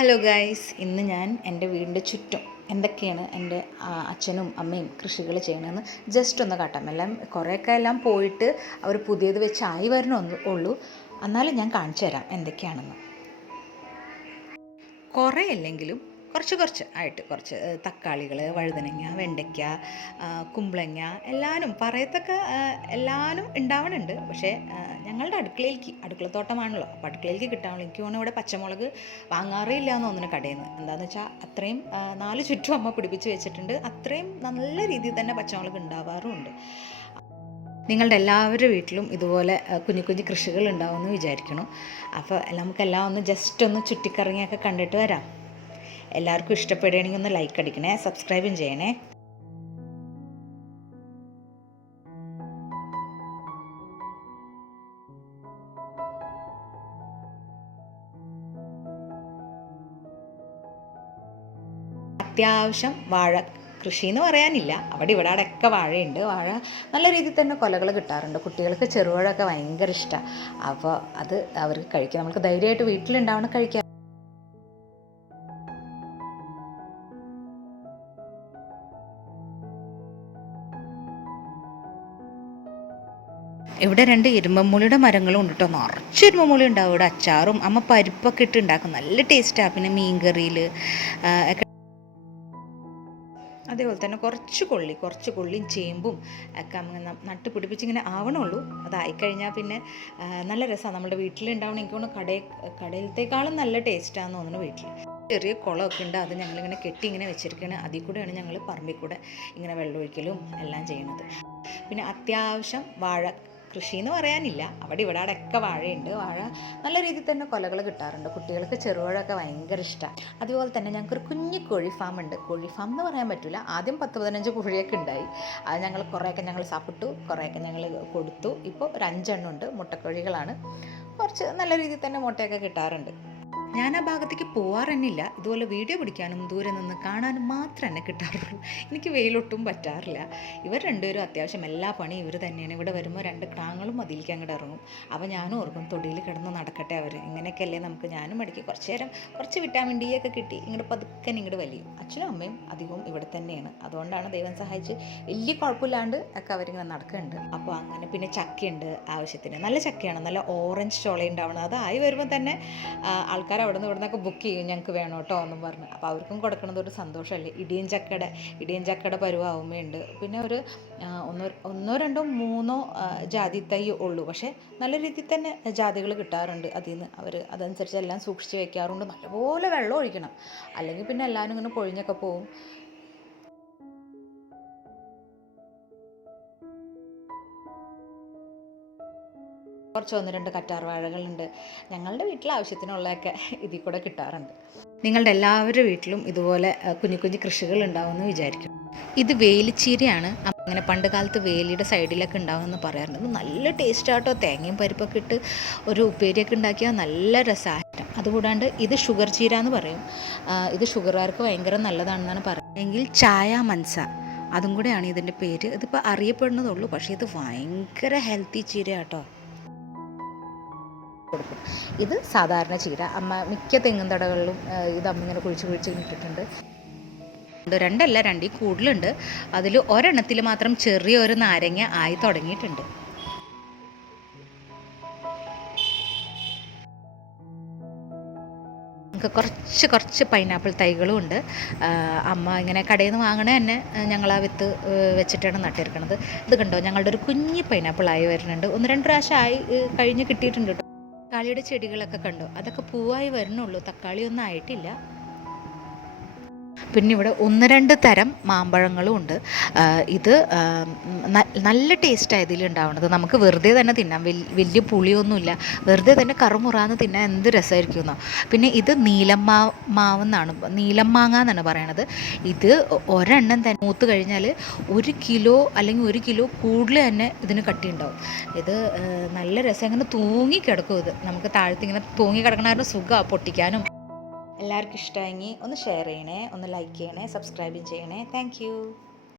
Hello guys, ഇന്ന് ഞാൻ എൻ്റെ വീടിൻ്റെ ചുറ്റും എന്തൊക്കെയാണ് എൻ്റെ അച്ഛനും അമ്മയും കൃഷികൾ ചെയ്യണമെന്ന് ജസ്റ്റ് ഒന്ന് കാട്ടാം. കുറേയൊക്കെ പോയിട്ട് അവർ പുതിയത് വെച്ചായി ഉള്ളൂ. എന്നാലും ഞാൻ കാണിച്ചു തരാം എന്തൊക്കെയാണെന്ന്. കുറേ അല്ലെങ്കിലും കുറച്ച് ആയിട്ട് കുറച്ച് തക്കാളികൾ, വഴുതനങ്ങ, വെണ്ടയ്ക്ക, കുമ്പളങ്ങ എല്ലാവരും പറയത്തൊക്കെ എല്ലാവരും ഉണ്ടാവണുണ്ട്. പക്ഷേ ഞങ്ങളുടെ അടുക്കളത്തോട്ടമാണല്ലോ, അപ്പോൾ അടുക്കളയിലേക്ക് കിട്ടാമല്ലോ. എനിക്ക് തോന്നുന്നു ഇവിടെ പച്ചമുളക് വാങ്ങാറേ ഇല്ല എന്ന് തോന്നുന്നു കടയിൽ നിന്ന്. എന്താണെന്ന് വെച്ചാൽ അത്രയും 4 ചുറ്റും അമ്മ പിടിപ്പിച്ച് വെച്ചിട്ടുണ്ട്. അത്രയും നല്ല രീതിയിൽ തന്നെ പച്ചമുളക് ഉണ്ടാവാറുമുണ്ട്. നിങ്ങളുടെ എല്ലാവരുടെ വീട്ടിലും ഇതുപോലെ കുഞ്ഞു കുഞ്ഞു കൃഷികൾ ഉണ്ടാവുമെന്ന് വിചാരിക്കണം. അപ്പോൾ നമുക്കെല്ലാം ഒന്ന് ജസ്റ്റ് ഒന്ന് ചുറ്റിക്കറങ്ങിയൊക്കെ കണ്ടിട്ട് വരാം. എല്ലാവർക്കും ഇഷ്ടപ്പെടുകയാണെങ്കിൽ ഒന്ന് ലൈക്ക് അടിക്കണേ, സബ്സ്ക്രൈബും ചെയ്യണേ. അത്യാവശ്യം വാഴ കൃഷി എന്ന് പറയാനില്ല, ഇവിടെ അടക്ക വാഴയുണ്ട്. വാഴ നല്ല രീതിയിൽ തന്നെ കൊലകൾ കിട്ടാറുണ്ട്. കുട്ടികൾക്ക് ചെറുവാഴയൊക്കെ ഭയങ്കര ഇഷ്ടമാണ്. അപ്പോൾ അത് അവർക്ക് കഴിക്കാം. നമുക്ക് ധൈര്യമായിട്ട് വീട്ടിലുണ്ടാവണം കഴിക്കാം. ഇവിടെ 2 ഇരുമ്പമ്പുളിയുടെ മരങ്ങളും ഉണ്ട് കേട്ടോ. നിറച്ച് ഇരുമ്പമ്പുളി ഉണ്ടാവും ഇവിടെ. അച്ചാറും അമ്മ പരിപ്പൊക്കെ ഇട്ട് ഉണ്ടാക്കും, നല്ല ടേസ്റ്റാണ്. പിന്നെ മീൻകറിയിൽ ഒക്കെ. അതേപോലെ തന്നെ കുറച്ച് കൊള്ളിയും ചേമ്പും ഒക്കെ നട്ട് പിടിപ്പിച്ചിങ്ങനെ ആവണുള്ളൂ. അതായിക്കഴിഞ്ഞാൽ പിന്നെ നല്ല രസമാണ്. നമ്മുടെ വീട്ടിലുണ്ടാവണം. എനിക്ക് തോന്നുന്നു കടയിലത്തേക്കാളും നല്ല ടേസ്റ്റാണെന്ന് തോന്നുന്നു വീട്ടിൽ. ചെറിയ കുളമൊക്കെ ഉണ്ട്, അത് ഞങ്ങളിങ്ങനെ കെട്ടി ഇങ്ങനെ വെച്ചിരിക്കുകയാണ്. അതിൽ കൂടെയാണ് ഞങ്ങൾ പറമ്പിൽ കൂടെ ഇങ്ങനെ വെള്ളമൊഴിക്കലും എല്ലാം ചെയ്യുന്നത്. പിന്നെ അത്യാവശ്യം വാഴ കൃഷി എന്ന് പറയാനില്ല, ഇവിടെ അടക്ക വാഴയുണ്ട്. വാഴ നല്ല രീതിയിൽ തന്നെ കൊലകൾ കിട്ടാറുണ്ട്. കുട്ടികൾക്ക് ചെറുവാഴയൊക്കെ ഭയങ്കര ഇഷ്ടമാണ്. അതുപോലെ തന്നെ ഞങ്ങൾക്കൊരു കുഞ്ഞു കോഴി ഫാം ഉണ്ട്. കോഴി ഫാം എന്ന് പറയാൻ പറ്റില്ല, ആദ്യം 10-15 കോഴിയൊക്കെ ഉണ്ടായി. അത് കുറേയൊക്കെ ഞങ്ങൾ സാപ്പിട്ടു, കുറേയൊക്കെ ഞങ്ങൾ കൊടുത്തു. ഇപ്പോൾ ഒരു 5 എണ്ണം ഉണ്ട്. മുട്ടക്കോഴികളാണ്. കുറച്ച് നല്ല രീതിയിൽ തന്നെ മുട്ടയൊക്കെ കിട്ടാറുണ്ട്. ഞാൻ ആ ഭാഗത്തേക്ക് പോകാറന്നില്ല. ഇതുപോലെ വീഡിയോ പിടിക്കാനും ദൂരെ നിന്ന് കാണാനും മാത്രമേ എന്നെ കിട്ടാറുള്ളൂ. എനിക്ക് വെയിലൊട്ടും പറ്റാറില്ല. ഇവർ രണ്ടുപേരും അത്യാവശ്യം എല്ലാ പണിയും ഇവർ തന്നെയാണ്. ഇവിടെ വരുമ്പോൾ 2 ക്രാങ്ങളും മതിലേക്ക് അങ്ങോട്ട് ഇറങ്ങും. അപ്പോൾ ഞാനും ഓർക്കും തൊടിയിൽ കിടന്ന് നടക്കട്ടെ അവർ, ഇങ്ങനെയൊക്കെയല്ലേ ഞാനും ഇടയ്ക്ക് കുറച്ച് നേരം കുറച്ച് വിറ്റാമിൻ ഡി ഒക്കെ കിട്ടി ഇങ്ങോട്ട് പതുക്കെ ഇങ്ങോട്ട് വലിയും. അച്ഛനും അമ്മയും അധികവും ഇവിടെ തന്നെയാണ്. അതുകൊണ്ടാണ് ദൈവം സഹായിച്ച് വലിയ കുഴപ്പമില്ലാണ്ട് ഒക്കെ അവരിങ്ങനെ നടക്കുന്നുണ്ട്. അപ്പോൾ അങ്ങനെ പിന്നെ ചക്കയുണ്ട് ആവശ്യത്തിന്. നല്ല ചക്കയാണ്, നല്ല ഓറഞ്ച് ചോള ഉണ്ടാവണം. അതായി വരുമ്പോൾ തന്നെ ആൾക്കാർ അവിടെ നിന്നൊക്കെ ബുക്ക് ചെയ്യും, ഞങ്ങൾക്ക് വേണം കേട്ടോ എന്നും പറഞ്ഞ്. അപ്പോൾ അവർക്കും കൊടുക്കണത് ഒരു സന്തോഷമല്ലേ. ഇടിയൻ ചക്കയുടെ പരുവാകുമ്പോഴുണ്ട്. പിന്നെ ഒരു 1, 2, 3 ജാതി തൈ ഉള്ളൂ. പക്ഷേ നല്ല രീതിയിൽ തന്നെ ജാതികൾ കിട്ടാറുണ്ട്. അതിൽ നിന്ന് അവർ അതനുസരിച്ച് എല്ലാം സൂക്ഷിച്ച് വയ്ക്കാറുണ്ട്. നല്ലപോലെ വെള്ളം ഒഴിക്കണം, അല്ലെങ്കിൽ പിന്നെ എല്ലാവരും ഇങ്ങനെ പൊഴിഞ്ഞൊക്കെ പോവും. കുറച്ച് 1-2 കറ്റാർ വാഴകളുണ്ട്. ഞങ്ങളുടെ വീട്ടിൽ ആവശ്യത്തിനുള്ളതൊക്കെ ഇതിൽ കൂടെ കിട്ടാറുണ്ട്. നിങ്ങളുടെ എല്ലാവരുടെ വീട്ടിലും ഇതുപോലെ കുഞ്ഞു കുഞ്ഞു കൃഷികൾ ഉണ്ടാവുമെന്ന് വിചാരിക്കും. ഇത് വേലിച്ചീരയാണ്. അങ്ങനെ പണ്ട് കാലത്ത് വേലിയുടെ സൈഡിലൊക്കെ ഉണ്ടാവുമെന്ന് പറയാറുണ്ട്. ഇത് നല്ല ടേസ്റ്റാട്ടോ. തേങ്ങയും പരിപ്പൊക്കെ ഇട്ട് ഒരു ഉപ്പേരിയൊക്കെ ഉണ്ടാക്കിയാൽ നല്ല രസമായിട്ട്. അതുകൂടാണ്ട് ഇത് ഷുഗർ ചീര എന്ന് പറയും. ഇത് ഷുഗറുകാർക്ക് ഭയങ്കര നല്ലതാണെന്നാണ് പറയുന്നത്. എങ്കിൽ ചായ മൻസ അതും കൂടെയാണ് ഇതിൻ്റെ പേര്. ഇതിപ്പോൾ അറിയപ്പെടുന്നതുള്ളൂ, പക്ഷേ ഇത് ഭയങ്കര ഹെൽത്തി ചീരയാട്ടോ. കൊടുക്കും. ഇത് സാധാരണ ചീര. അമ്മ മിക്ക തെങ്ങും തടകളിലും ഇത് അമ്മ ഇങ്ങനെ കുഴിച്ച് ഇട്ടിട്ടുണ്ട്. 2 അല്ല 2 കൂടുതലുണ്ട്. അതിൽ ഒരെണ്ണത്തിൽ മാത്രം ചെറിയൊരു നാരങ്ങ ആയി തുടങ്ങിയിട്ടുണ്ട്. നമുക്ക് കുറച്ച് പൈനാപ്പിൾ തൈകളും ഉണ്ട്. അമ്മ ഇങ്ങനെ കടയിൽ നിന്ന് വാങ്ങണേ തന്നെ ഞങ്ങൾ ആ വിത്ത് വെച്ചിട്ടാണ് നട്ടിരിക്കുന്നത്. ഇത് കണ്ടോ, ഞങ്ങളുടെ ഒരു കുഞ്ഞ് പൈനാപ്പിൾ ആയി വരുന്നുണ്ട്. 1-2 പ്രാവശ്യം ആയി കഴിഞ്ഞ് കിട്ടിയിട്ടുണ്ട്. തക്കാളിയുടെ ചെടികളൊക്കെ കണ്ടോ, അതൊക്കെ പൂവായി വരുന്നുള്ളൂ. തക്കാളിയൊന്നും ആയിട്ടില്ല. പിന്നെ ഇവിടെ 1-2 തരം മാമ്പഴങ്ങളും ഉണ്ട്. ഇത് നല്ല ടേസ്റ്റാണ് ഇതിലുണ്ടാവുന്നത്. നമുക്ക് വെറുതെ തന്നെ തിന്നാം, വലിയ പുളിയൊന്നുമില്ല. വെറുതെ തന്നെ കറുമുറാന്ന് തിന്നാൻ എന്ത് രസമായിരിക്കുമെന്നോ. പിന്നെ ഇത് നീലമാങ്ങ എന്നാണ് പറയണത്. ഇത് ഒരെണ്ണം തന്നെ മൂത്ത് കഴിഞ്ഞാൽ 1 കിലോ അല്ലെങ്കിൽ 1 കിലോ കൂടുതൽ തന്നെ ഇതിന് കട്ടിയുണ്ടാവും. ഇത് നല്ല രസം, അങ്ങനെ തൂങ്ങിക്കിടക്കും. ഇത് നമുക്ക് താഴത്ത് ഇങ്ങനെ തൂങ്ങിക്കിടക്കണമായിരുന്നു. സുഖമാണ് പൊട്ടിക്കാനും. എല്ലാവർക്കും ഇഷ്ടമായെങ്കിൽ ഒന്ന് ഷെയർ ചെയ്യണേ, ഒന്ന് ലൈക്ക് ചെയ്യണേ, സബ്സ്ക്രൈബും ചെയ്യണേ. താങ്ക്